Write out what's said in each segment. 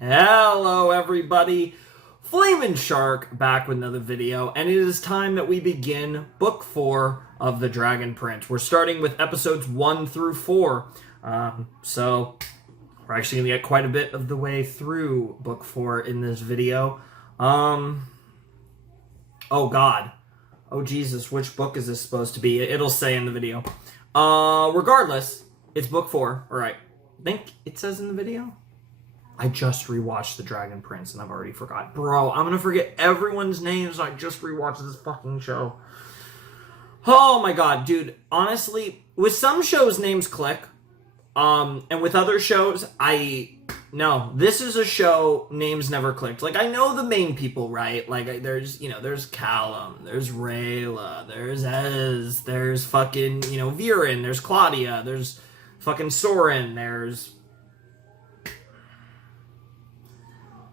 Hello everybody, Flamin' Shark back with another video, and it is time that we begin Book 4 of The Dragon Prince. We're starting with episodes 1 through 4, so we're actually going to get quite a bit of the way through Book 4 in this video. Oh god. Oh Jesus, which book is this supposed to be? It'll say in the video. Regardless, it's Book 4, alright. I think it says in the video? I just rewatched The Dragon Prince and I've already forgot. Bro, I'm gonna forget everyone's names. I just rewatched this fucking show. Oh my god, dude. Honestly, with some shows, names click. And with other shows, no. This is a show, names never clicked. Like, I know the main people, right? Like, there's Callum, there's Rayla, there's Ez, there's fucking, Viren, there's Claudia, there's fucking Soren, there's...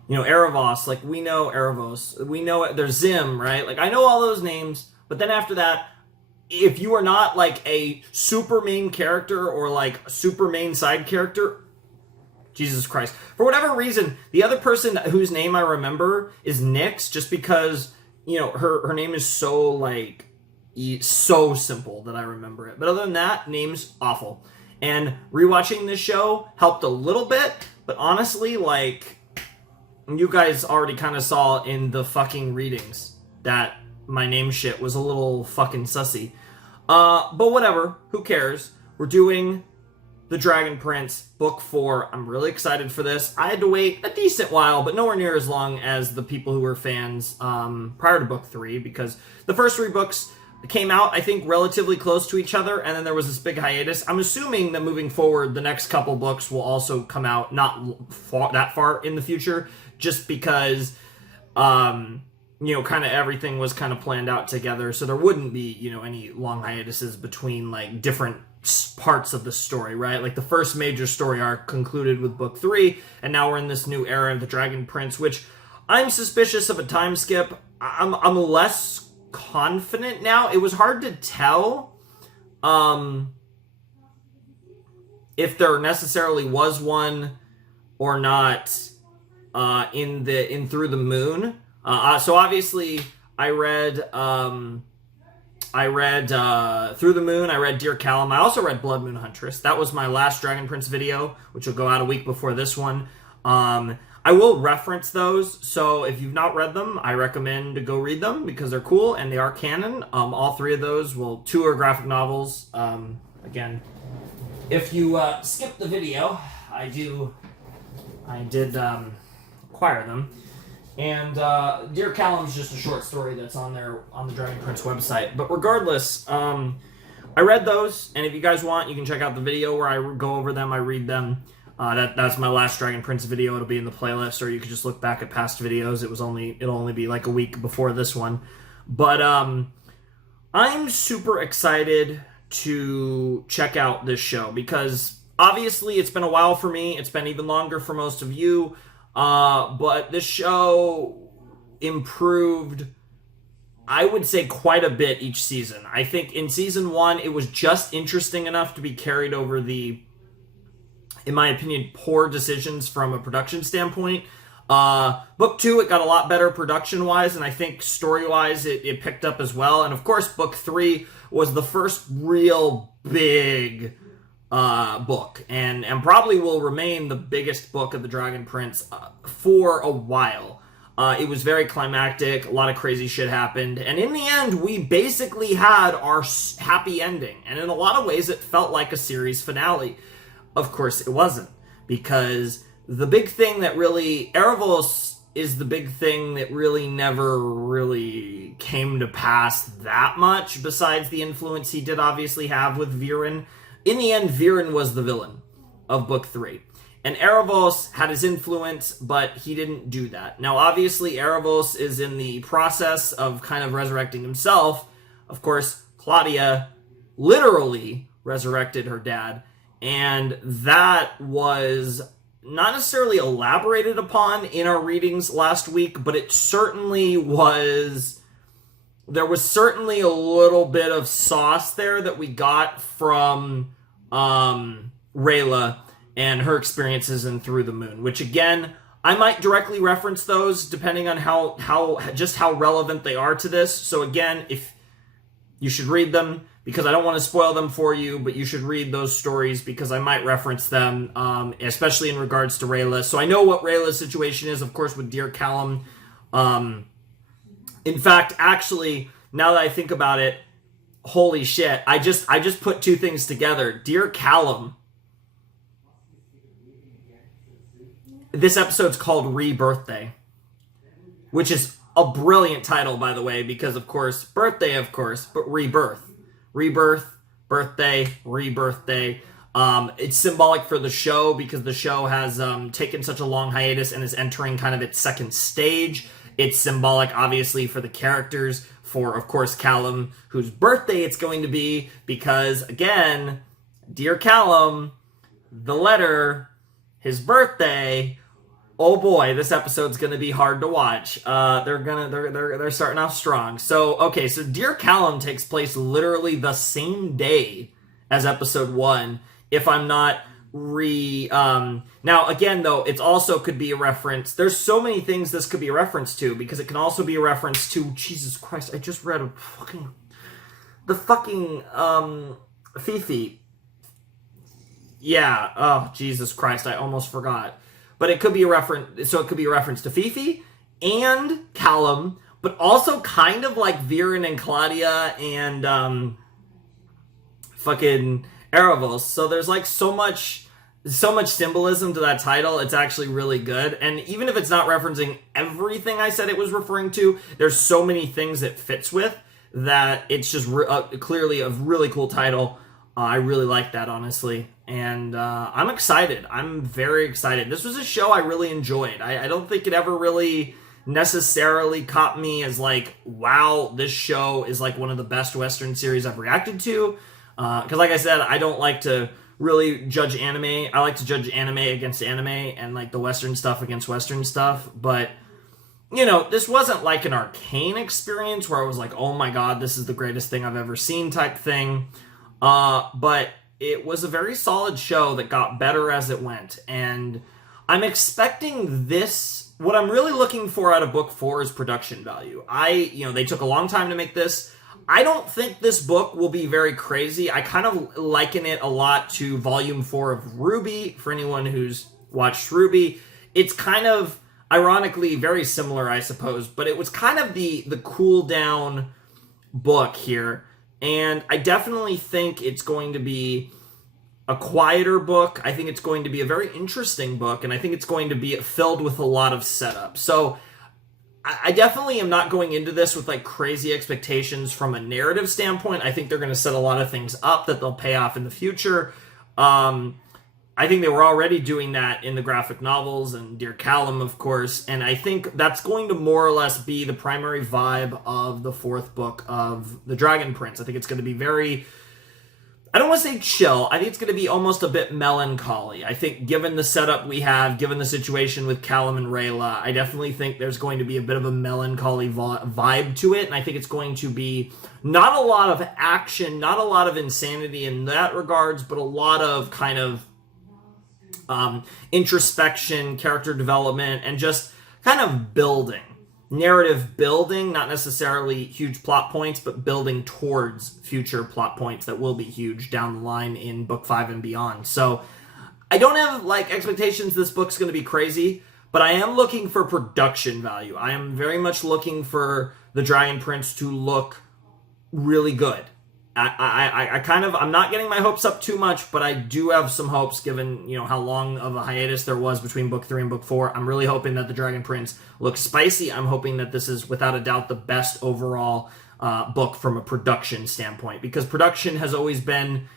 Aaravos, like, we know Aaravos. We know there's Zim, right? Like, I know all those names, but then after that, if you are not, like, a super main character or, like, a super main side character, Jesus Christ. For whatever reason, the other person whose name I remember is Nyx, just because, her name is so, like, so simple that I remember it. But other than that, name's awful. And rewatching this show helped a little bit, but honestly, like... You guys already kind of saw in the fucking readings that my name shit was a little fucking sussy. But whatever. Who cares? We're doing The Dragon Prince, Book 4. I'm really excited for this. I had to wait a decent while, but nowhere near as long as the people who were fans prior to Book 3, because the first 3 books came out, I think, relatively close to each other, and then there was this big hiatus. I'm assuming that moving forward, the next couple books will also come out not that far in the future, just because, kind of everything was kind of planned out together, so there wouldn't be, any long hiatuses between, like, different parts of the story, right? Like, the first major story arc concluded with Book 3, and now we're in this new era of The Dragon Prince, which I'm suspicious of a time skip. I'm less confident now. It was hard to tell if there necessarily was one or not in Through the Moon. So obviously I read Through the Moon, I read Dear Callum, I also read Blood Moon Huntress. That was my last Dragon Prince video, which will go out a week before this one. I will reference those, so if you've not read them, I recommend to go read them because they're cool and they are canon. All 3 of those, 2 are graphic novels. Again, if you skip the video, I did acquire them. And Dear Callum's just a short story that's on the Dragon Prince website. But regardless, I read those, and if you guys want, you can check out the video where I go over them, I read them. That's my last Dragon Prince video. It'll be in the playlist, or you could just look back at past videos. It'll only be like a week before this one. But I'm super excited to check out this show because obviously it's been a while for me. It's been even longer for most of you. But this show improved, I would say, quite a bit each season. I think in season 1, it was just interesting enough to be carried over the, in my opinion, poor decisions from a production standpoint. Book 2, it got a lot better production-wise, and I think story-wise it picked up as well. And of course, Book 3 was the first real big book, and probably will remain the biggest book of The Dragon Prince for a while. It was very climactic, a lot of crazy shit happened, and in the end, we basically had our happy ending. And in a lot of ways, it felt like a series finale. Of course, it wasn't, because the big thing that really... Aaravos is the big thing that really never really came to pass that much, besides the influence he did obviously have with Viren. In the end, Viren was the villain of Book 3. And Aaravos had his influence, but he didn't do that. Now, obviously, Aaravos is in the process of kind of resurrecting himself. Of course, Claudia literally resurrected her dad. And that was not necessarily elaborated upon in our readings last week, but it certainly was... There was certainly a little bit of sauce there that we got from Rayla and her experiences in Through the Moon, which again, I might directly reference those depending on how relevant they are to this. So again, if you should read them because I don't want to spoil them for you, but you should read those stories because I might reference them, especially in regards to Rayla. So I know what Rayla's situation is, of course, with Dear Callum. In fact, actually, now that I think about it, holy shit, I just put two things together. Dear Callum. This episode's called Rebirthday, which is a brilliant title, by the way, because, of course, birthday, of course, but rebirth. Rebirth, birthday, rebirthday. It's symbolic for the show because the show has taken such a long hiatus and is entering kind of its second stage. It's symbolic, obviously, for the characters, for, of course, Callum, whose birthday it's going to be, because, again, Dear Callum, the letter, his birthday. Oh boy, this episode's gonna be hard to watch. They're starting off strong. So okay, so Dear Callum takes place literally the same day as episode 1. If I'm not now again though, it's also could be a reference. There's so many things this could be a reference to because it can also be a reference to Jesus Christ. I just read the fucking Fifi. Yeah. Oh Jesus Christ! I almost forgot. But it could be a reference, so it could be a reference to Fifi and Callum, but also kind of like Viren and Claudia and fucking Aaravos. So there's like so much symbolism to that title. It's actually really good. And even if it's not referencing everything I said it was referring to, there's so many things it fits with that it's just clearly a really cool title. I really like that, honestly. And I'm excited. I'm very excited. This was a show I really enjoyed. I don't think it ever really necessarily caught me as like, wow, this show is like one of the best Western series I've reacted to. Because like I said, I don't like to really judge anime. I like to judge anime against anime and like the Western stuff against Western stuff. But, you know, this wasn't like an Arcane experience where I was like, oh my god, this is the greatest thing I've ever seen type thing. But it was a very solid show that got better as it went. And I'm expecting this. What I'm really looking for out of book 4 is production value. They took a long time to make this. I don't think this book will be very crazy. I kind of liken it a lot to volume 4 of Ruby. For anyone who's watched Ruby, it's kind of ironically very similar, I suppose, but it was kind of the cool down book here. And I definitely think it's going to be a quieter book. I think it's going to be a very interesting book, and I think it's going to be filled with a lot of setup. So I definitely am not going into this with like crazy expectations from a narrative standpoint. I think they're going to set a lot of things up that they'll pay off in the future. I think they were already doing that in the graphic novels and Dear Callum, of course, and I think that's going to more or less be the primary vibe of the 4th book of The Dragon Prince. I think it's going to be very, I don't want to say chill, I think it's going to be almost a bit melancholy. I think given the setup we have, given the situation with Callum and Rayla, I definitely think there's going to be a bit of a melancholy vibe to it, and I think it's going to be not a lot of action, not a lot of insanity in that regards, but a lot of kind of introspection, character development, and just kind of building. Narrative building, not necessarily huge plot points, but building towards future plot points that will be huge down the line in book 5 and beyond. So I don't have like expectations this book's going to be crazy, but I am looking for production value. I am very much looking for The Dragon Prince to look really good. I'm not getting my hopes up too much, but I do have some hopes given, how long of a hiatus there was between book 3 and book 4. I'm really hoping that The Dragon Prince looks spicy. I'm hoping that this is, without a doubt, the best overall book from a production standpoint, because production has always been,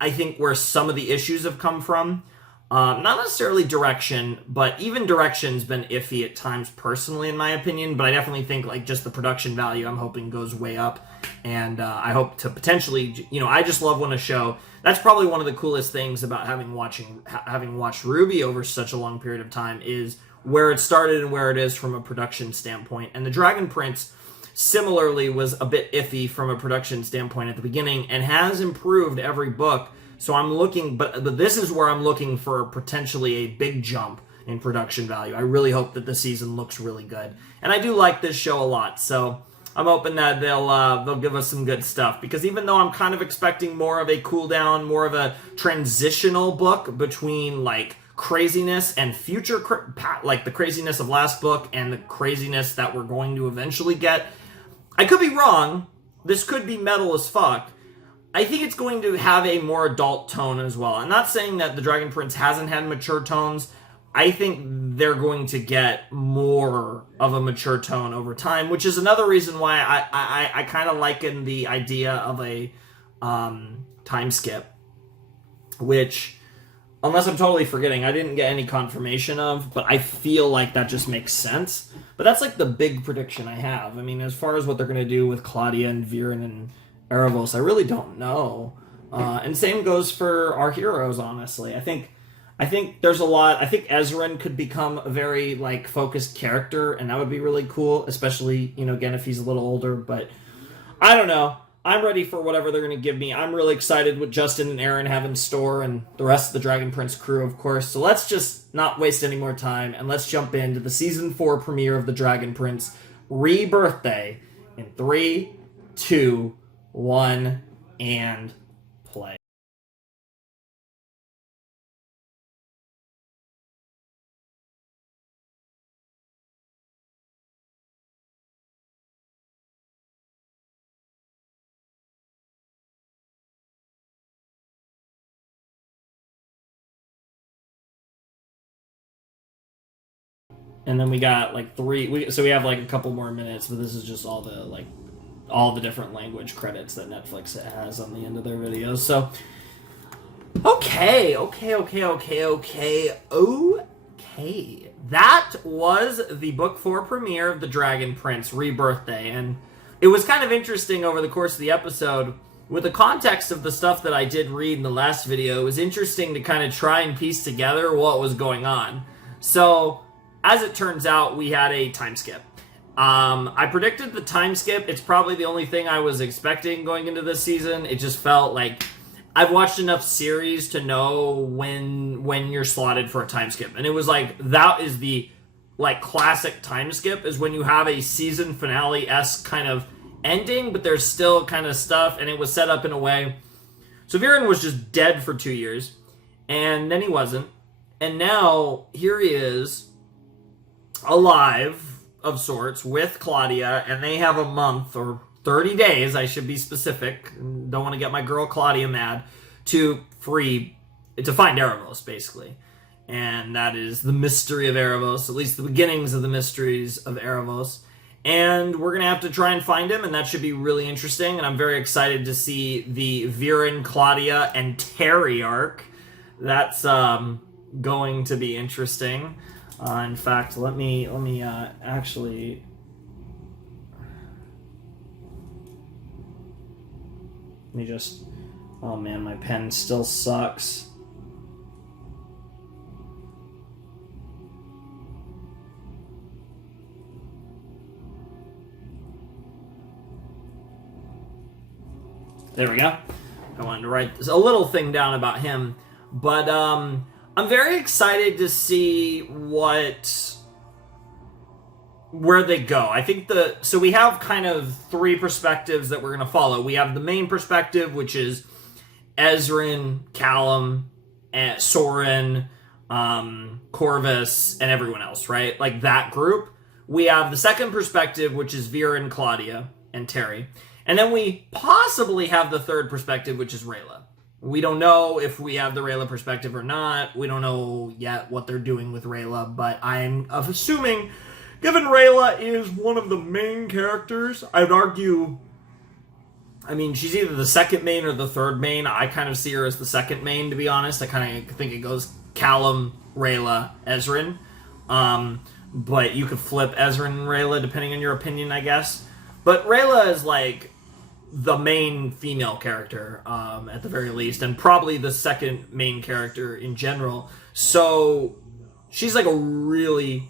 I think, where some of the issues have come from. Not necessarily direction, but even direction's been iffy at times personally, in my opinion, but I definitely think like just the production value I'm hoping goes way up, and I hope to potentially, I just love when a show, that's probably one of the coolest things about having watched Ruby over such a long period of time, is where it started and where it is from a production standpoint. And The Dragon Prince similarly was a bit iffy from a production standpoint at the beginning and has improved every book. So I'm looking, but this is where I'm looking for potentially a big jump in production value. I really hope that the season looks really good. And I do like this show a lot, so I'm hoping that they'll give us some good stuff, because even though I'm kind of expecting more of a cool down, more of a transitional book between like craziness and future, like the craziness of last book and the craziness that we're going to eventually get, I could be wrong. This could be metal as fuck. I think it's going to have a more adult tone as well. I'm not saying that the Dragon Prince hasn't had mature tones. I think they're going to get more of a mature tone over time, which is another reason why I kind of liken the idea of a time skip, which, unless I'm totally forgetting, I didn't get any confirmation of, but I feel like that just makes sense. But that's like the big prediction I have. I mean, as far as what they're going to do with Claudia and Viren and Aaravos, I really don't know. And same goes for our heroes, honestly. I think there's a lot. I think Ezran could become a very like focused character, and that would be really cool, especially, you know, again, if he's a little older. But I don't know. I'm ready for whatever they're going to give me. I'm really excited what Justin and Aaron have in store, and the rest of the Dragon Prince crew, of course. So let's just not waste any more time, and let's jump into the Season 4 premiere of the Dragon Prince, Rebirthday, in 3, 2, 1, and play. And then we got like so we have like a couple more minutes, but this is just all the different language credits that Netflix has on the end of their videos. So okay. That was the book 4 premiere of the Dragon Prince, Rebirthday, and it was kind of interesting over the course of the episode. With the context of the stuff that I did read in the last video, it was interesting to kind of try and piece together what was going on. So, as it turns out, we had a time skip. I predicted the time skip. It's probably the only thing I was expecting going into this season. It just felt like I've watched enough series to know when you're slotted for a time skip. And it was like, that is the like classic time skip, is when you have a season finale-esque kind of ending, but there's still kind of stuff, and it was set up in a way. So Viren was just dead for 2 years, and then he wasn't. And now, here he is, alive of sorts with Claudia, and they have a month, or 30 days, I should be specific, don't want to get my girl Claudia mad, to find Aaravos, basically. And that is the Mystery of Aaravos, at least the beginnings of the Mysteries of Aaravos. And we're going to have to try and find him, and that should be really interesting, and I'm very excited to see the Viren, Claudia, and Terry arc. That's going to be interesting. In fact, let me actually... Let me just... Oh man, my pen still sucks. There we go. I wanted to write a little thing down about him. But I'm very excited to see where they go. I think so we have kind of 3 perspectives that we're going to follow. We have the main perspective, which is Ezran, Callum, Soren, Corvus, and everyone else, right? Like that group. We have the second perspective, which is Viren, Claudia, and Terry. And then we possibly have the third perspective, which is Rayla. We don't know if we have the Rayla perspective or not. We don't know yet what they're doing with Rayla, but I'm assuming, given Rayla is one of the main characters, I'd argue, I mean, she's either the second main or the third main. I kind of see her as the second main, to be honest. I kind of think it goes Callum, Rayla, Ezran. But you could flip Ezran and Rayla depending on your opinion, I guess. But Rayla is like the main female character, at the very least, and probably the second main character in general. So she's like a really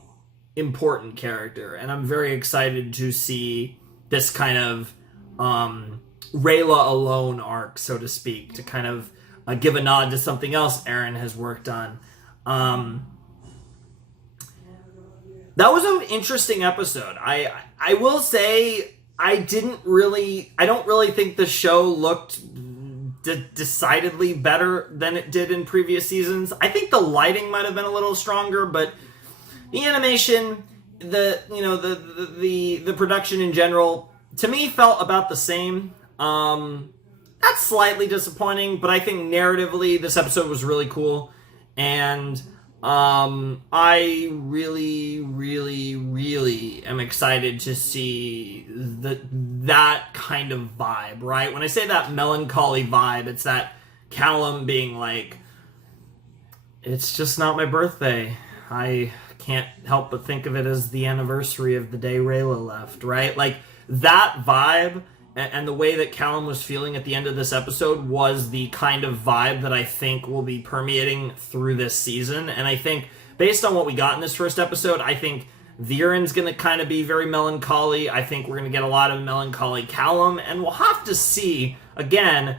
important character, and I'm very excited to see this kind of Rayla alone arc, so to speak, to kind of give a nod to something else Aaron has worked on. That was an interesting episode. I will say I don't really think the show looked decidedly better than it did in previous seasons. I think the lighting might have been a little stronger, but the animation, the production in general, to me felt about the same. That's slightly disappointing, but I think narratively this episode was really cool, and I really, really, really am excited to see that kind of vibe, right? When I say that melancholy vibe, it's that Callum being like, it's just not my birthday. I can't help but think of it as the anniversary of the day Rayla left, right? Like, that vibe and the way that Callum was feeling at the end of this episode was the kind of vibe that I think will be permeating through this season. And I think, based on what we got in this first episode, I think Viren's going to kind of be very melancholy. I think we're going to get a lot of melancholy Callum, and we'll have to see, again,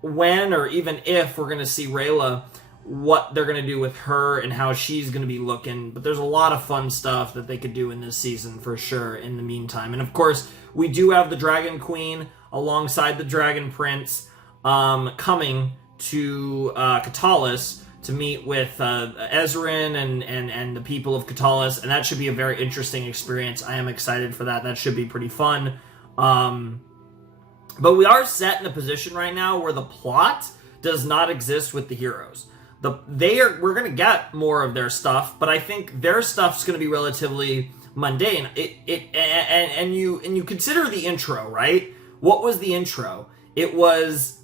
when or even if we're going to see Rayla, what they're going to do with her and how she's going to be looking. But there's a lot of fun stuff that they could do in this season for sure in the meantime. And of course, we do have the Dragon Queen alongside the Dragon Prince coming to Katalis to meet with Ezrin and the people of Katalis, and that should be a very interesting experience. I am excited for that. That should be pretty fun. But we are set in a position right now where the plot does not exist with the heroes. We're going to get more of their stuff, but I think their stuff's going to be relatively mundane. And you consider the intro, right? What was the intro? It was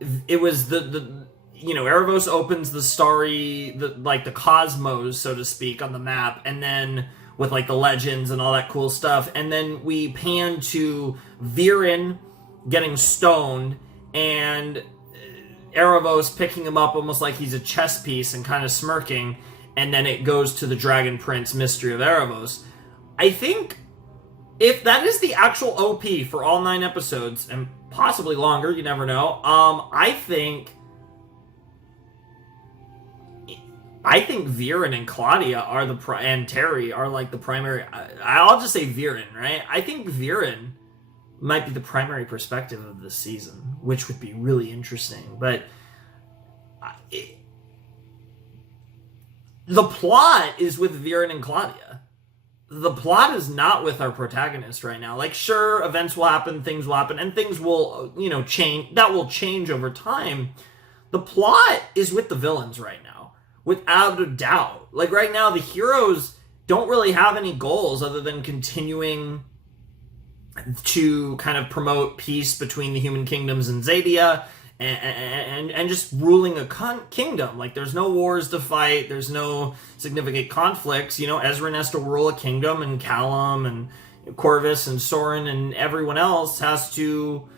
the Aaravos opens the starry, the cosmos, so to speak, on the map, and then with like the legends and all that cool stuff, and then we pan to Viren getting stoned and Aaravos picking him up almost like he's a chess piece and kind of smirking, and then it goes to the Dragon Prince Mystery of Aaravos. I think if that is the actual OP for all 9 episodes, and possibly longer, you never know, I think Viren and Claudia are and Terry are like the primary. I'll just say Viren, right? I think Viren might be the primary perspective of this season, which would be really interesting. But the plot is with Viren and Claudia. The plot is not with our protagonist right now. Like, sure, events will happen, things will happen, and things will, change. That will change over time. The plot is with the villains right now, without a doubt. Like, right now, the heroes don't really have any goals other than continuing to kind of promote peace between the human kingdoms and Zadia, and just ruling a kingdom. Like, there's no wars to fight, there's no significant conflicts. Ezrin has to rule a kingdom, and Callum and Corvus and Soren and everyone else has to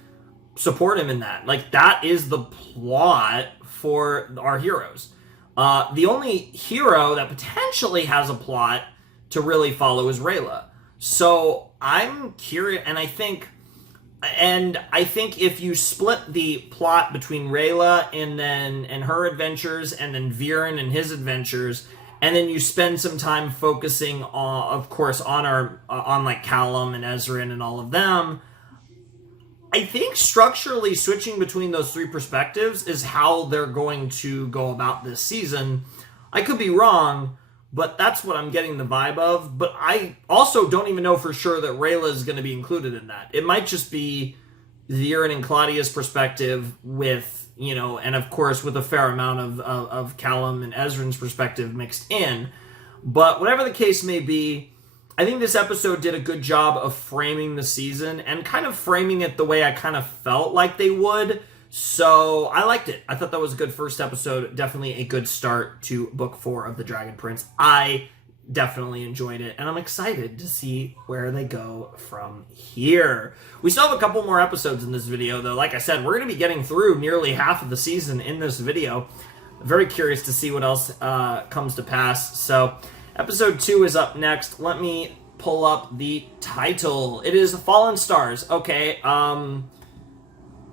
support him in that. Like, that is the plot for our heroes. The only hero that potentially has a plot to really follow is Rayla. So I'm curious, and I think if you split the plot between Rayla and her adventures, and then Viren and his adventures, and then you spend some time focusing on, of course, on like Callum and Ezrin and all of them, I think structurally switching between those 3 perspectives is how they're going to go about this season. I could be wrong, but that's what I'm getting the vibe of. But I also don't even know for sure that Rayla is going to be included in that. It might just be Viren and Claudia's perspective with, and of course with a fair amount of Callum and Ezrin's perspective mixed in. But whatever the case may be, I think this episode did a good job of framing the season and kind of framing it the way I kind of felt like they would. So I liked it. I thought that was a good first episode. Definitely a good start to book 4 of The Dragon Prince. I definitely enjoyed it, and I'm excited to see where they go from here. We still have a couple more episodes in this video, though. Like I said, we're going to be getting through nearly half of the season in this video. Very curious to see what else comes to pass. So episode 2 is up next. Let me pull up the title. It is Fallen Stars. Okay,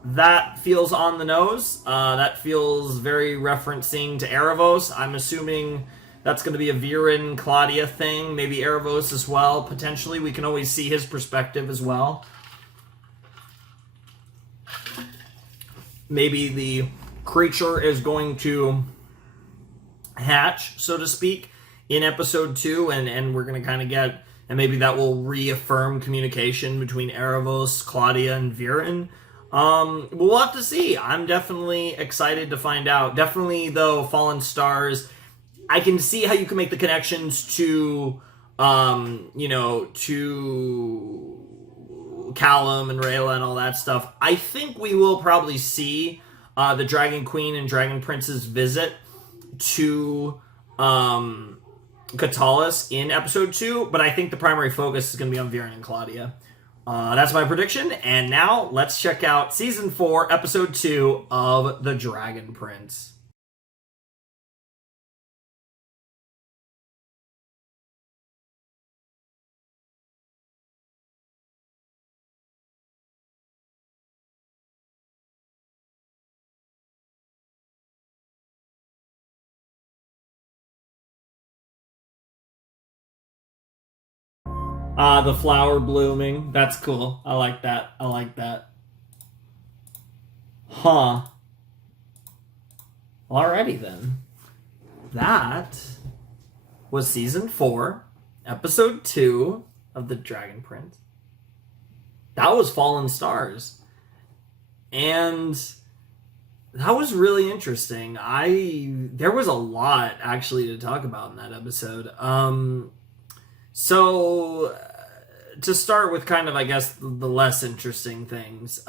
that feels on the nose. That feels very referencing to Aaravos. I'm assuming that's going to be a Viren Claudia thing. Maybe Aaravos as well, potentially. We can always see his perspective as well. Maybe the creature is going to hatch, so to speak, in episode 2, and we're going to kind of get, and maybe that will reaffirm communication between Aaravos, Claudia, and Viren. We'll have to see. I'm definitely excited to find out. Definitely, though, Fallen Stars, I can see how you can make the connections to, to Callum and Rayla and all that stuff. I think we will probably see the Dragon Queen and Dragon Prince's visit to Katalis in episode 2, but I think the primary focus is going to be on Viren and Claudia. That's my prediction, and now let's check out Season 4, Episode 2 of The Dragon Prince. The flower blooming. That's cool. I like that. I like that. Huh. Alrighty then. That was Season 4, Episode 2 of The Dragon Prince. That was Fallen Stars. And that was really interesting. There was a lot, actually, to talk about in that episode. So, to start with kind of, I guess, the less interesting things.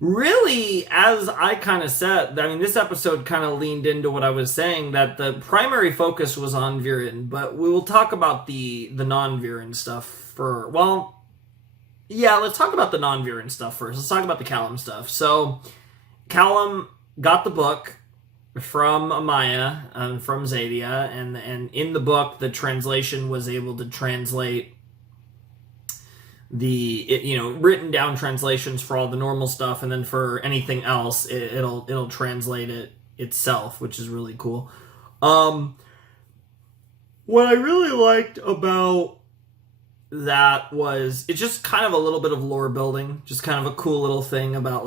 Really, as I kind of said, I mean, this episode kind of leaned into what I was saying, that the primary focus was on Viren, but we will talk about the non-Viren stuff let's talk about the non-Viren stuff first. Let's talk about the Callum stuff. So, Callum got the book from Amaya, from Zadia, and in the book, the translation was able to translate written down translations for all the normal stuff, and then for anything else, it'll translate it itself, which is really cool. What I really liked about that was it's just kind of a little bit of lore building, just kind of a cool little thing about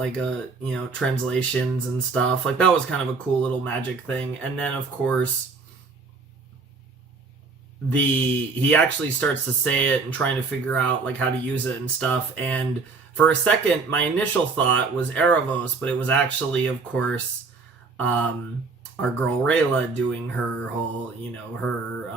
translations and stuff. Like that was kind of a cool little magic thing. And then of course he actually starts to say it and trying to figure out like how to use it and stuff. And for a second, my initial thought was Aaravos, but it was actually, of course, our girl Rayla doing her whole, her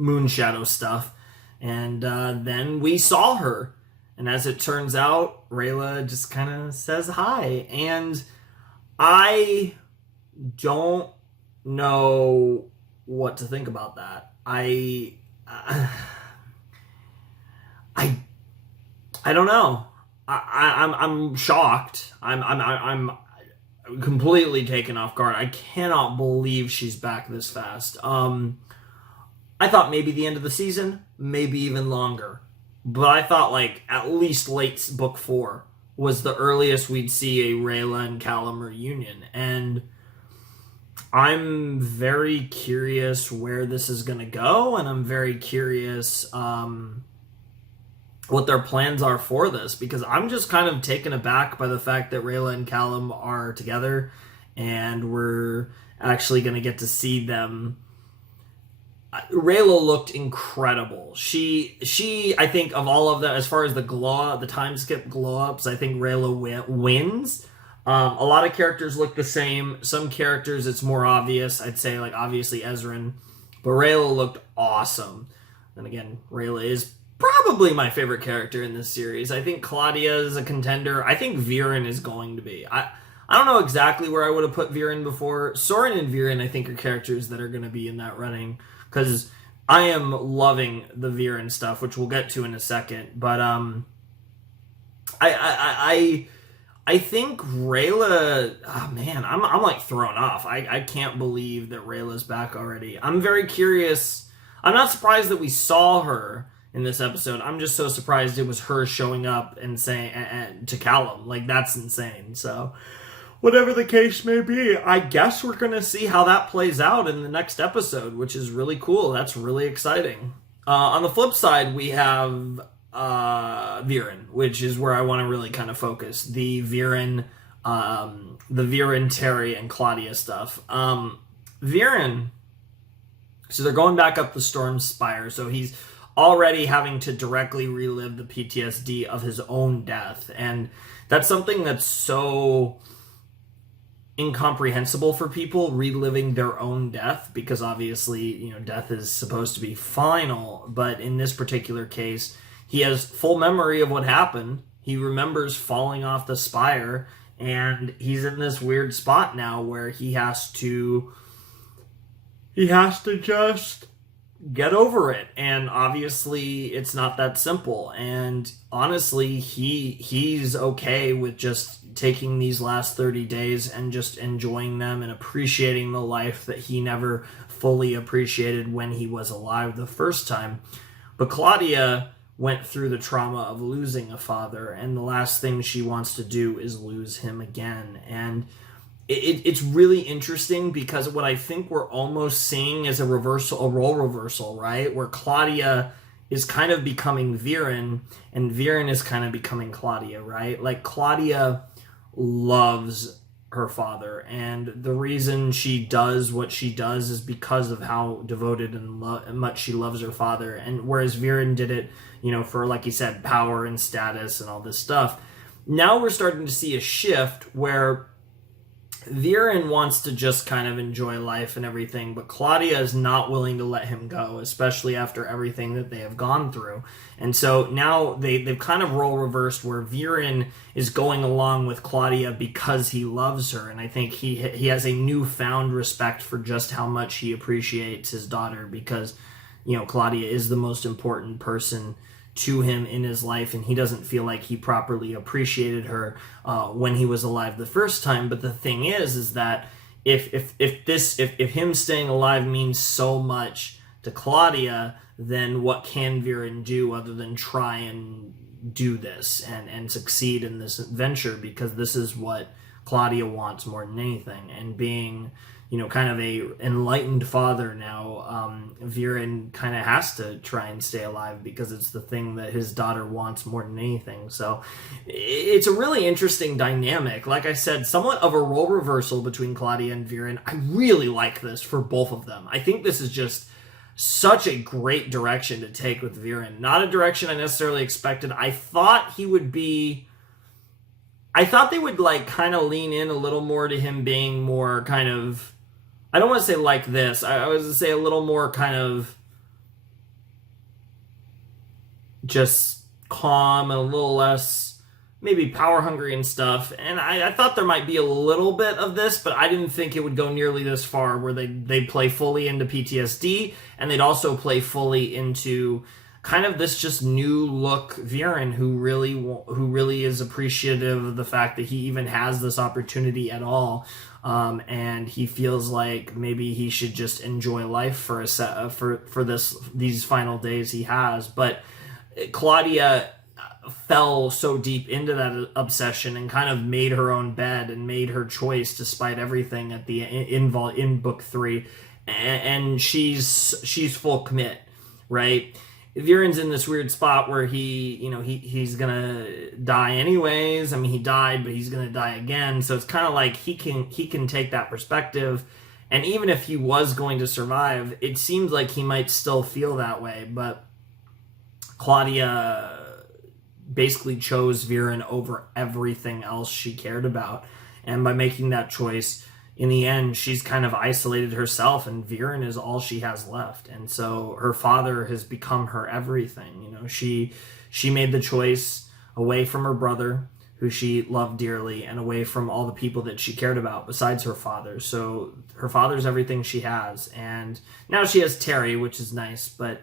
Moonshadow stuff. And then we saw her. And as it turns out, Rayla just kind of says hi. And I don't know what to think about that. I don't know. I'm shocked. I'm completely taken off guard. I cannot believe she's back this fast. I thought maybe the end of the season, maybe even longer. But I thought like at least late book 4 was the earliest we'd see a Rayla and Callum reunion. And I'm very curious where this is going to go, and I'm very curious what their plans are for this, because I'm just kind of taken aback by the fact that Rayla and Callum are together, and we're actually going to get to see them. Rayla looked incredible. She I think of all of them, as far as the time skip glow ups, I think Rayla wins. A lot of characters look the same. Some characters it's more obvious. I'd say like obviously Ezrin, but Rayla looked awesome. And again, Rayla is probably my favorite character in this series. I think Claudia is a contender. I think Viren is going to be. I don't know exactly where I would have put Viren before. Soren and Viren, I think, are characters that are going to be in that running, because I am loving the Viren stuff, which we'll get to in a second. But I think Rayla, oh man, I'm like thrown off. I can't believe that Rayla's back already. I'm very curious. I'm not surprised that we saw her in this episode. I'm just so surprised it was her showing up and saying to Callum. Like, that's insane. So whatever the case may be, I guess we're going to see how that plays out in the next episode, which is really cool. That's really exciting. On the flip side, we have Viren, which is where I want to really kind of focus. The Viren, Terry, and Claudia stuff. Viren, so they're going back up the storm spire, so he's already having to directly relive the PTSD of his own death, and that's something that's so incomprehensible for people, reliving their own death, because obviously, death is supposed to be final, but in this particular case, he has full memory of what happened. He remembers falling off the spire, and he's in this weird spot now where he has to just get over it, and obviously it's not that simple, and honestly he's okay with just taking these last 30 days and just enjoying them and appreciating the life that he never fully appreciated when he was alive the first time. But Claudia went through the trauma of losing a father, and the last thing she wants to do is lose him again. And it's really interesting, because what I think we're almost seeing is a role reversal, right? Where Claudia is kind of becoming Viren, and Viren is kind of becoming Claudia, right? Like, Claudia loves her father, and the reason she does what she does is because of how devoted and much she loves her father. And whereas Viren did it, for, like you said, power and status and all this stuff, now we're starting to see a shift where Viren wants to just kind of enjoy life and everything, but Claudia is not willing to let him go, especially after everything that they have gone through. And so now they've kind of role reversed, where Viren is going along with Claudia because he loves her, and I think he has a newfound respect for just how much he appreciates his daughter, because Claudia is the most important person to him in his life, and he doesn't feel like he properly appreciated her when he was alive the first time. But the thing is that if him staying alive means so much to Claudia, then what can Viren do other than try and do this and succeed in this adventure? Because this is what Claudia wants more than anything. And being kind of a enlightened father now, Viren kind of has to try and stay alive, because it's the thing that his daughter wants more than anything. So it's a really interesting dynamic. Like I said, somewhat of a role reversal between Claudia and Viren. I really like this for both of them. I think this is just such a great direction to take with Viren. Not a direction I necessarily expected. I thought they would like kind of lean in a little more to him being more kind of, I don't want to say like this, I was going to say a little more kind of just calm and a little less maybe power hungry and stuff. And I thought there might be a little bit of this, but I didn't think it would go nearly this far, where they play fully into PTSD, and they'd also play fully into kind of this just new look Viren, who really is appreciative of the fact that he even has this opportunity at all, and he feels like maybe he should just enjoy life for these final days he has. But Claudia fell so deep into that obsession and kind of made her own bed and made her choice despite everything at the in book 3, and she's full commit, right? Viren's in this weird spot where he's gonna die anyways. I mean, he died, but he's gonna die again. So it's kind of like he can take that perspective, and even if he was going to survive, it seems like he might still feel that way. But Claudia basically chose Viren over everything else she cared about, and by making that choice, in the end, she's kind of isolated herself, and Viren is all she has left. And so her father has become her everything. She made the choice away from her brother, who she loved dearly, and away from all the people that she cared about besides her father. So her father's everything she has, and now she has Terry, which is nice, but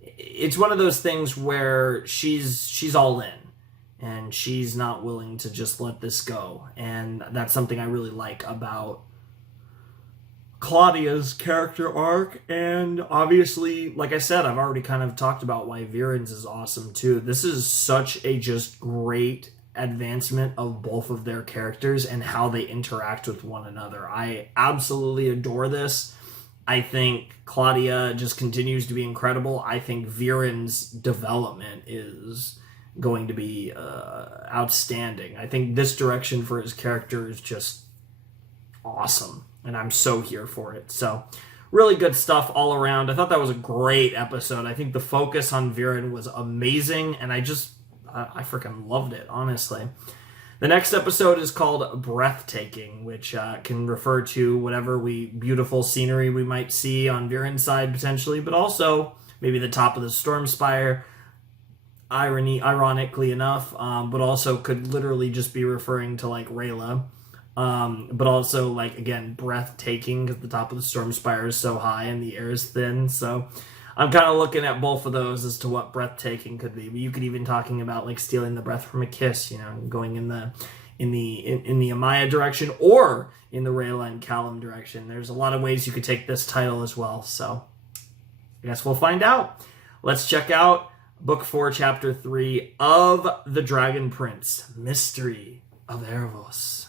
it's one of those things where she's all in, and she's not willing to just let this go. And that's something I really like about Claudia's character arc. And obviously, like I said, I've already kind of talked about why Viren's is awesome too. This is such a just great advancement of both of their characters and how they interact with one another. I absolutely adore this. I think Claudia just continues to be incredible. I think Viren's development is going to be outstanding. I think this direction for his character is just awesome, and I'm so here for it. So really good stuff all around. I thought that was a great episode. I think the focus on Viren was amazing, and I freaking loved it, honestly. The next episode is called Breathtaking, which can refer to whatever beautiful scenery we might see on Viren's side potentially, but also maybe the top of the storm spire, ironically enough, but also could literally just be referring to like Rayla. But also, like, again, breathtaking because the top of the storm spire is so high and the air is thin. So I'm kind of looking at both of those as to what breathtaking could be. But you could even talking about like stealing the breath from a kiss, going in the Amaya direction or in the Rayla and Callum direction. There's a lot of ways you could take this title as well. So I guess we'll find out. Let's check out Book 4, Chapter 3 of The Dragon Prince, Mystery of Aaravos.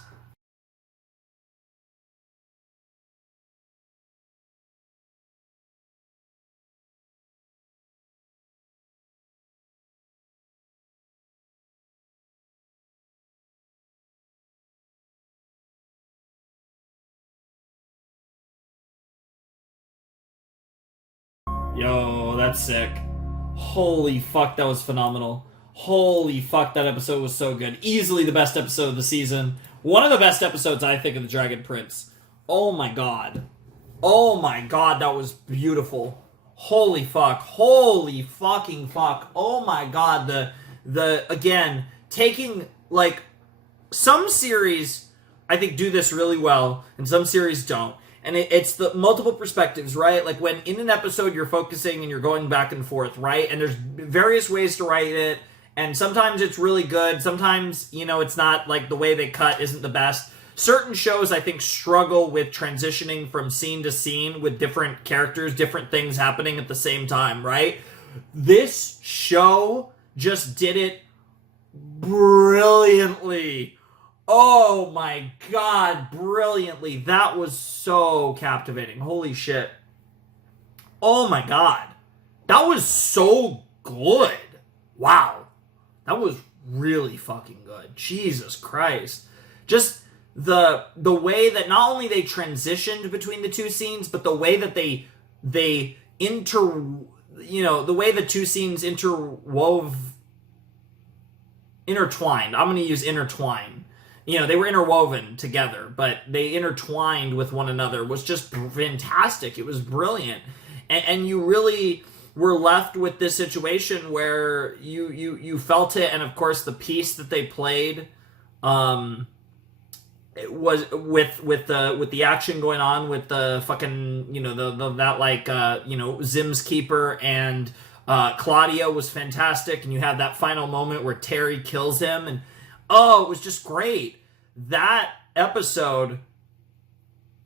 Yo, that's sick. Holy fuck, that was phenomenal. Holy fuck, that episode was so good. Easily the best episode of the season. One of the best episodes, I think, of The Dragon Prince. Oh my god. Oh my god, that was beautiful. Holy fuck. Holy fucking fuck. Oh my god, again, taking, like, some series, I think, do this really well, and some series don't. And it's the multiple perspectives, right? Like when in an episode you're focusing and you're going back and forth, right? And there's various ways to write it. And sometimes it's really good. Sometimes, it's not, like, the way they cut isn't the best. Certain shows, I think, struggle with transitioning from scene to scene with different characters, different things happening at the same time, right? This show just did it brilliantly. Oh my god, brilliantly. That was so captivating. Holy shit. Oh my god. That was so good. Wow. That was really fucking good. Jesus Christ. Just the way that not only they transitioned between the two scenes, but the way that the way the two scenes intertwined. I'm going to use intertwine. They were interwoven together, but they intertwined with one another. Was just fantastic. It was brilliant. And you really were left with this situation where you felt it, and of course the piece that they played it was with the action going on with the fucking Zim's Keeper and Claudia was fantastic, and you have that final moment where Terry kills him, and it was just great. That episode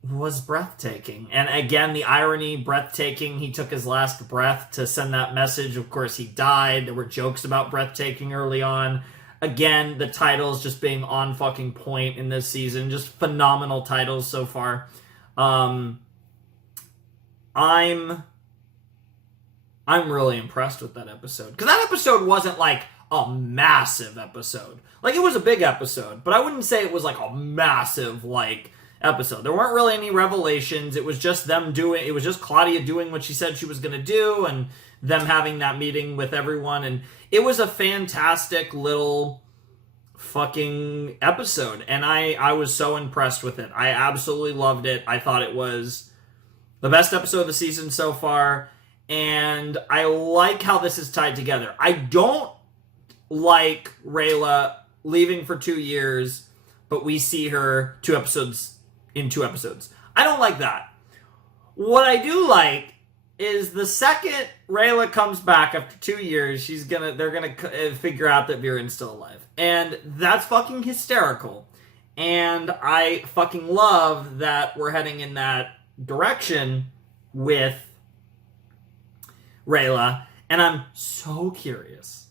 was breathtaking. And again, the irony, breathtaking. He took his last breath to send that message. Of course, he died. There were jokes about breathtaking early on. Again, the titles just being on fucking point in this season. Just phenomenal titles so far. I'm really impressed with that episode. Because that episode wasn't like a massive episode. Like, it was a big episode, but I wouldn't say it was like a massive, like, episode. There weren't really any revelations. It was just it was just Claudia doing what she said she was going to do, and them having that meeting with everyone, and it was a fantastic little fucking episode, and I was so impressed with it. I absolutely loved it. I thought it was the best episode of the season so far, and I like how this is tied together. I don't like Rayla leaving for 2 years, but we see her 2 episodes in 2 episodes. I don't like that. What I do like is the second Rayla comes back after 2 years, they're gonna figure out that Viren's still alive, and that's fucking hysterical. And I fucking love that we're heading in that direction with Rayla, and I'm so curious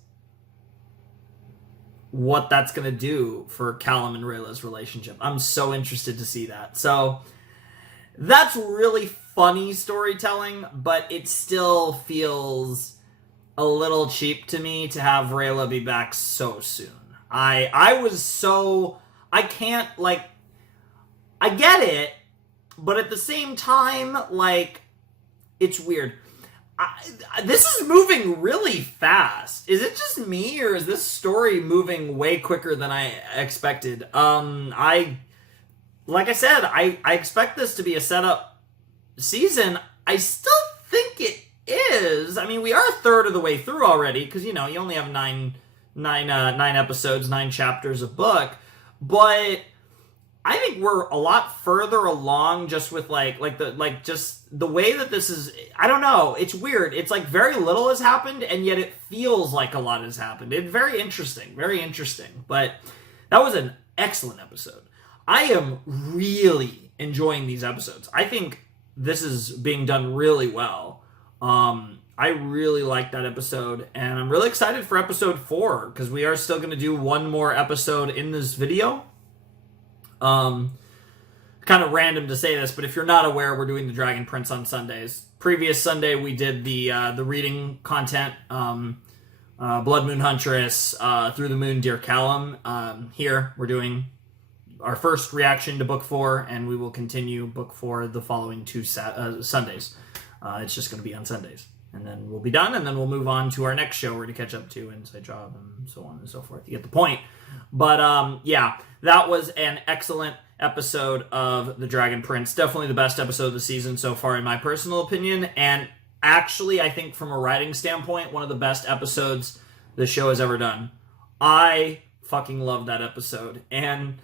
what that's going to do for Callum and Rayla's relationship. I'm so interested to see that. So that's really funny storytelling, but it still feels a little cheap to me to have Rayla be back so soon. I can't, like, I get it, but at the same time, like, it's weird. This is moving really fast. Is it just me, or is this story moving way quicker than I expected? Like I said, I expect this to be a setup season. I still think it is. I mean, we are a third of the way through already, because, you only have nine episodes, 9 chapters a book, but I think we're a lot further along just with just the way that this is. I don't know. It's weird. It's like very little has happened, and yet it feels like a lot has happened. It's very interesting. Very interesting. But that was an excellent episode. I am really enjoying these episodes. I think this is being done really well. I really like that episode, and I'm really excited for episode 4, because we are still going to do one more episode in this video. Kind of random to say this, but if you're not aware, we're doing the Dragon Prince on Sundays. Previous Sunday, we did the reading content, Blood Moon Huntress, Through the Moon, Dear Callum. Here, we're doing our first reaction to Book 4, and we will continue Book 4 the following 2 Sundays. It's just going to be on Sundays. And then we'll be done, and then we'll move on to our next show we're to catch up to, Inside Job, and so on and so forth. You get the point. But, yeah, that was an excellent episode of The Dragon Prince. Definitely the best episode of the season so far, in my personal opinion. And actually, I think from a writing standpoint, one of the best episodes the show has ever done. I fucking love that episode. And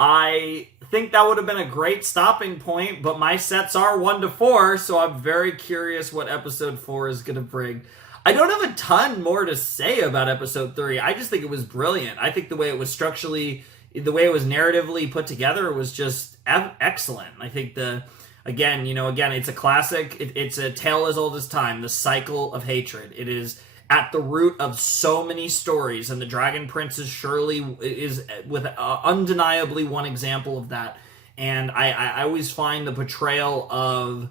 I think that would have been a great stopping point, but my sets are 1 to 4, so I'm very curious what episode 4 is going to bring. I don't have a ton more to say about episode 3. I just think it was brilliant. I think the way it was structurally, the way it was narratively put together was just excellent. I think again, it's a classic. It's a tale as old as time, the cycle of hatred. It is at the root of so many stories, and the Dragon Prince is with undeniably one example of that. And I always find the portrayal of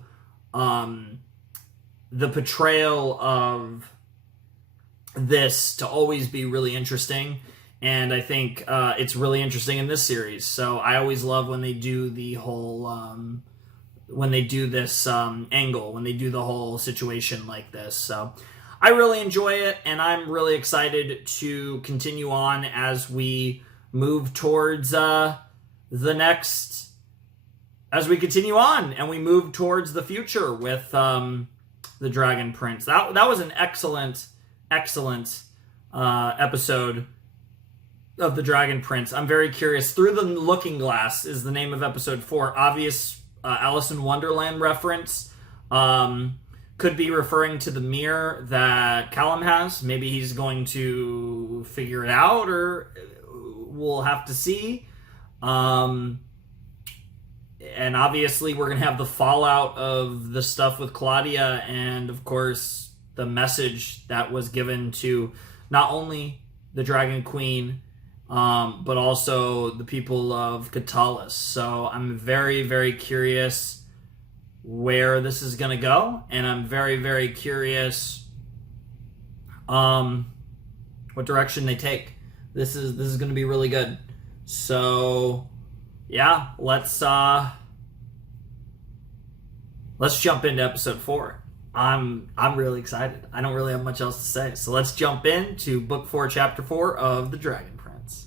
this to always be really interesting, and I think it's really interesting in this series. So I always love when they do the whole when they do this angle, when they do the whole situation like this. So I really enjoy it, and I'm really excited to continue on as we move towards as we continue on and we move towards the future with the Dragon Prince. That was an excellent episode of the Dragon Prince. I'm very curious. Through the Looking Glass is the name of episode 4. Obvious Alice in Wonderland reference. Could be referring to the mirror that Callum has. Maybe he's going to figure it out, or we'll have to see. And obviously we're going to have the fallout of the stuff with Claudia, and of course the message that was given to not only the Dragon Queen, but also the people of Katalis. So I'm very, very curious where this is going to go, and I'm very, very curious what direction they take. This is going to be really good. So yeah, let's jump into episode 4. I'm really excited. I don't really have much else to say. So let's jump into book 4, chapter 4 of The Dragon Prince.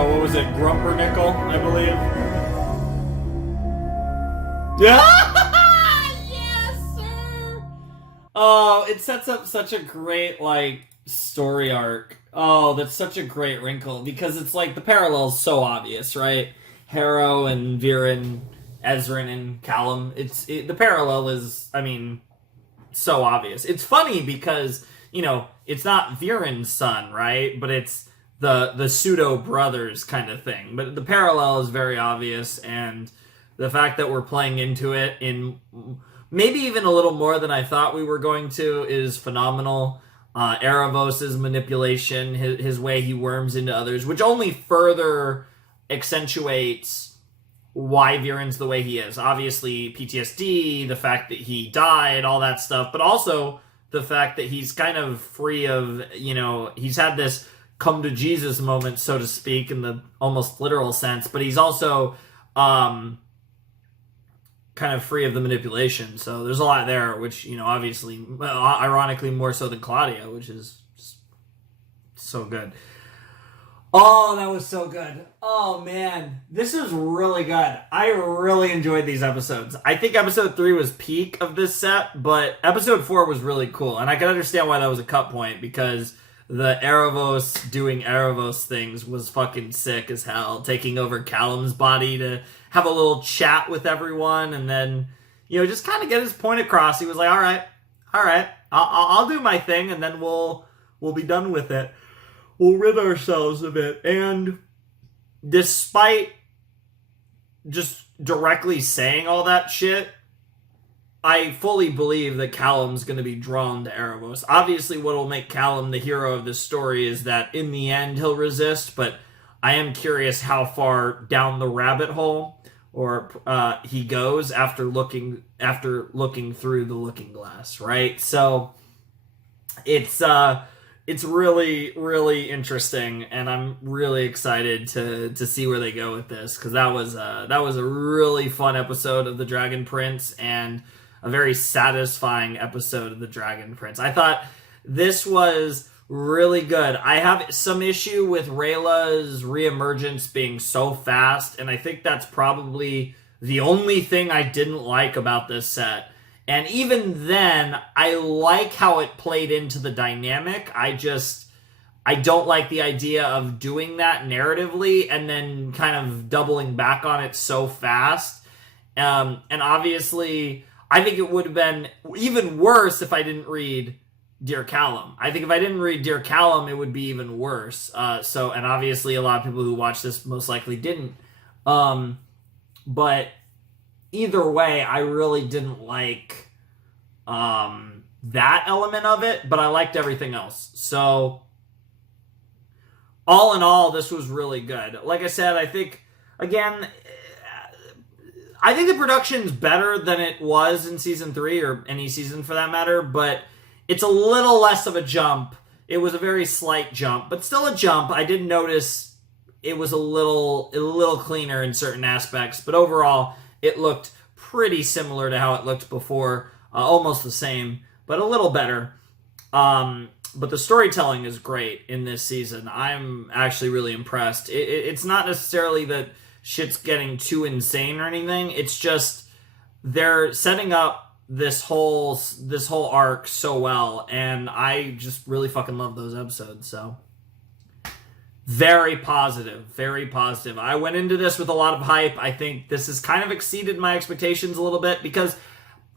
What was it, Grumpernickel, I believe? Yes, sir! Oh, it sets up such a great, story arc. Oh, that's such a great wrinkle, because it's the parallel's so obvious, right? Harrow and Viren Ezrin and Callum. The parallel is, I mean, so obvious. It's funny because, you know, it's not Viren's son, right? But it's the pseudo brothers kind of thing. But the parallel is very obvious, and the fact that we're playing into it in maybe even a little more than I thought we were going to is phenomenal. Aaravos' manipulation, his way he worms into others, which only further accentuates why Viren's the way he is. Obviously, PTSD, the fact that he died, all that stuff, but also the fact that he's kind of free of, you know, he's had this come to Jesus moment, so to speak, in the almost literal sense, but he's also kind of free of the manipulation. So there's a lot there, which, you know, obviously, ironically, more so than Claudia, which is so good. Oh, that was so good. Oh, man. This is really good. I really enjoyed these episodes. I think episode 3 was peak of this set, but episode 4 was really cool. And I can understand why that was a cut point, because the Aaravos doing Aaravos things was fucking sick as hell. Taking over Callum's body to have a little chat with everyone and then, you know, just kind of get his point across. He was like, all right, I'll do my thing and then we'll be done with it. We'll rid ourselves of it. And despite just directly saying all that shit, I fully believe that Callum's going to be drawn to Aaravos. Obviously, what will make Callum the hero of this story is that in the end he'll resist, but I am curious how far down the rabbit hole or he goes after looking through the looking glass, right? So it's really, really interesting, and I'm really excited to see where they go with this, because that was a really fun episode of The Dragon Prince and a very satisfying episode of The Dragon Prince. I thought this was really good. I have some issue with Rayla's reemergence being so fast, and I think that's probably the only thing I didn't like about this set. And even then, I like how it played into the dynamic. I don't like the idea of doing that narratively and then kind of doubling back on it so fast. And obviously, I think it would have been even worse if I didn't read Dear Callum. I think if I didn't read Dear Callum, it would be even worse. And obviously, a lot of people who watch this most likely didn't. But either way, I really didn't like that element of it, but I liked everything else. So, all in all, this was really good. Like I said, I think the production's better than it was in Season 3, or any season for that matter, but it's a little less of a jump. It was a very slight jump, but still a jump. I did notice it was a little cleaner in certain aspects, but overall, it looked pretty similar to how it looked before. Almost the same, but a little better. But the storytelling is great in this season. I'm actually really impressed. It's not necessarily that shit's getting too insane or anything. It's just they're setting up this whole arc so well, and I just really fucking love those episodes. So very positive, very positive. I went into this with a lot of hype. I think this has kind of exceeded my expectations a little bit because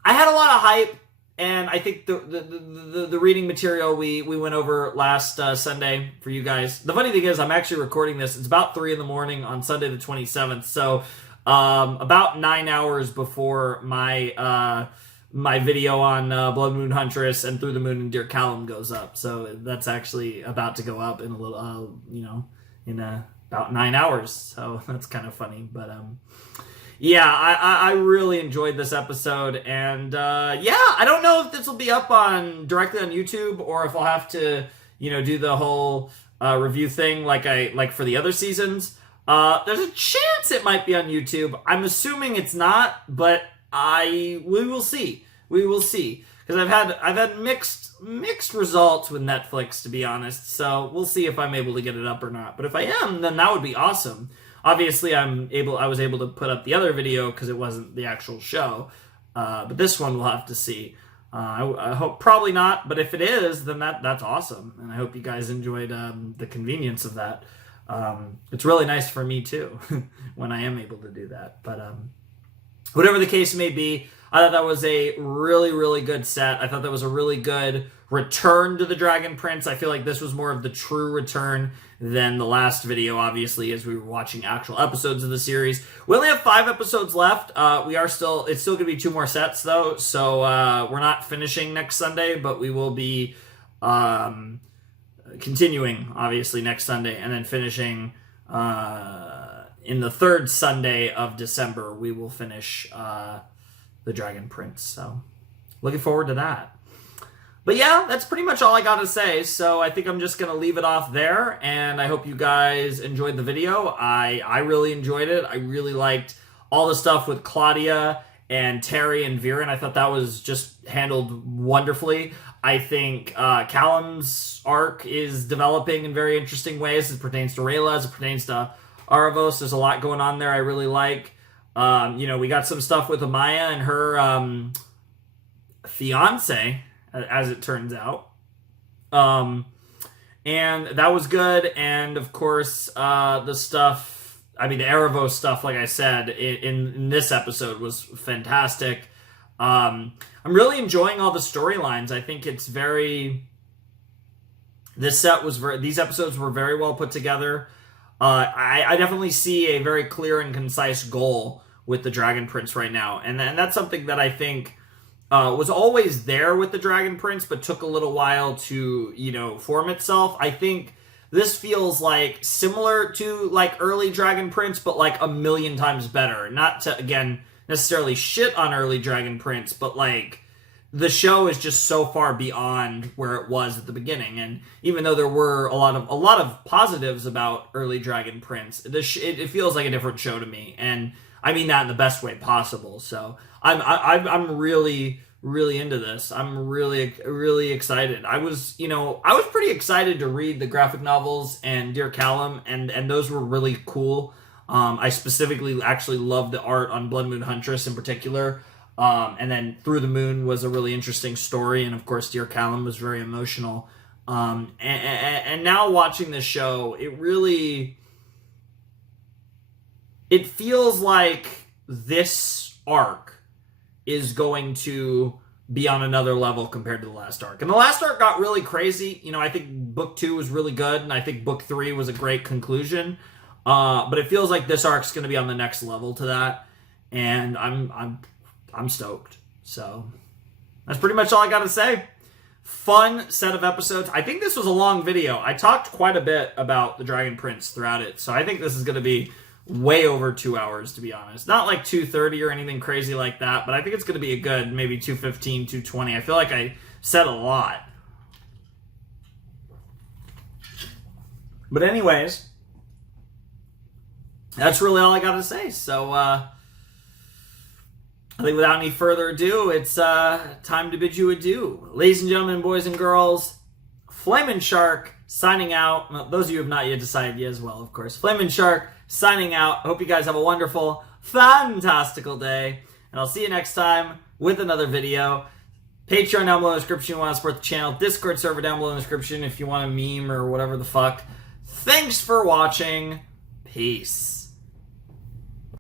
I had a lot of hype, and I think the reading material we went over last Sunday for you guys. The funny thing is, I'm actually recording this. It's about 3 a.m. on Sunday the 27th, so about 9 hours before my video on Blood Moon Huntress and Through the Moon and Dear Callum goes up. So that's actually about to go up in a little, in about 9 hours. So that's kind of funny, but yeah, I really enjoyed this episode, and I don't know if this will be up directly on YouTube or if I'll have to, do the whole review thing like for the other seasons. There's a chance it might be on YouTube. I'm assuming it's not, but we will see. We will see, because I've had mixed results with Netflix, to be honest. So we'll see if I'm able to get it up or not. But if I am, then that would be awesome. Obviously, I was able to put up the other video because it wasn't the actual show. But this one we'll have to see. I hope probably not, but if it is, then that's awesome. And I hope you guys enjoyed the convenience of that. It's really nice for me too when I am able to do that. But Whatever the case may be, I thought that was a really, really good set. I thought that was a really good return to the Dragon Prince. I feel like this was more of the true return than the last video, obviously, as we were watching actual episodes of the series. We only have 5 episodes left. It's still going to be 2 more sets, though, so we're not finishing next Sunday, but we will be continuing, obviously, next Sunday, and then finishing in the 3rd Sunday of December. We will finish the Dragon Prince, so looking forward to that. But yeah, that's pretty much all I got to say, so I think I'm just going to leave it off there, and I hope you guys enjoyed the video. I really enjoyed it. I really liked all the stuff with Claudia and Terry and Viren. I thought that was just handled wonderfully. I think Callum's arc is developing in very interesting ways as it pertains to Rayla, as it pertains to Aaravos. There's a lot going on there I really like. We got some stuff with Amaya and her fiance, as it turns out. And that was good. And, of course, the Aaravos stuff, like I said, in this episode was fantastic. I'm really enjoying all the storylines. I think it's these episodes were very well put together. I definitely see a very clear and concise goal with the Dragon Prince right now. And that's something that I think was always there with the Dragon Prince, but took a little while to, form itself. I think this feels like similar to like early Dragon Prince, but like a million times better. Not to, again, necessarily shit on early Dragon Prince, but like the show is just so far beyond where it was at the beginning. And even though there were a lot of positives about early Dragon Prince, it feels like a different show to me. And I mean that in the best way possible. So I'm really, really into this. I'm really, really excited. I was pretty excited to read the graphic novels and Dear Callum, and those were really cool. I specifically actually loved the art on Blood Moon Huntress in particular. And then Through the Moon was a really interesting story, and of course Dear Callum was very emotional. And now watching this show, it feels like this arc is going to be on another level compared to the last arc. And the last arc got really crazy. I think book 2 was really good, and I think book 3 was a great conclusion. But it feels like this arc's going to be on the next level to that, and I'm stoked. So that's pretty much all I got to say. Fun set of episodes. I think this was a long video. I talked quite a bit about the Dragon Prince throughout it, so I think this is going to be way over 2 hours, to be honest. Not like 2:30 or anything crazy like that, but I think it's going to be a good maybe 2:15, 2:20. I feel like I said a lot. But anyways, that's really all I got to say. So, I think without any further ado, it's time to bid you adieu. Ladies and gentlemen, boys and girls, Flamin' Shark signing out. Well, those of you who have not yet decided yet as well, of course. Flamin' Shark signing out. Hope you guys have a wonderful, fantastical day. And I'll see you next time with another video. Patreon down below in the description if you want to support the channel. Discord server down below in the description if you want a meme or whatever the fuck. Thanks for watching. Peace.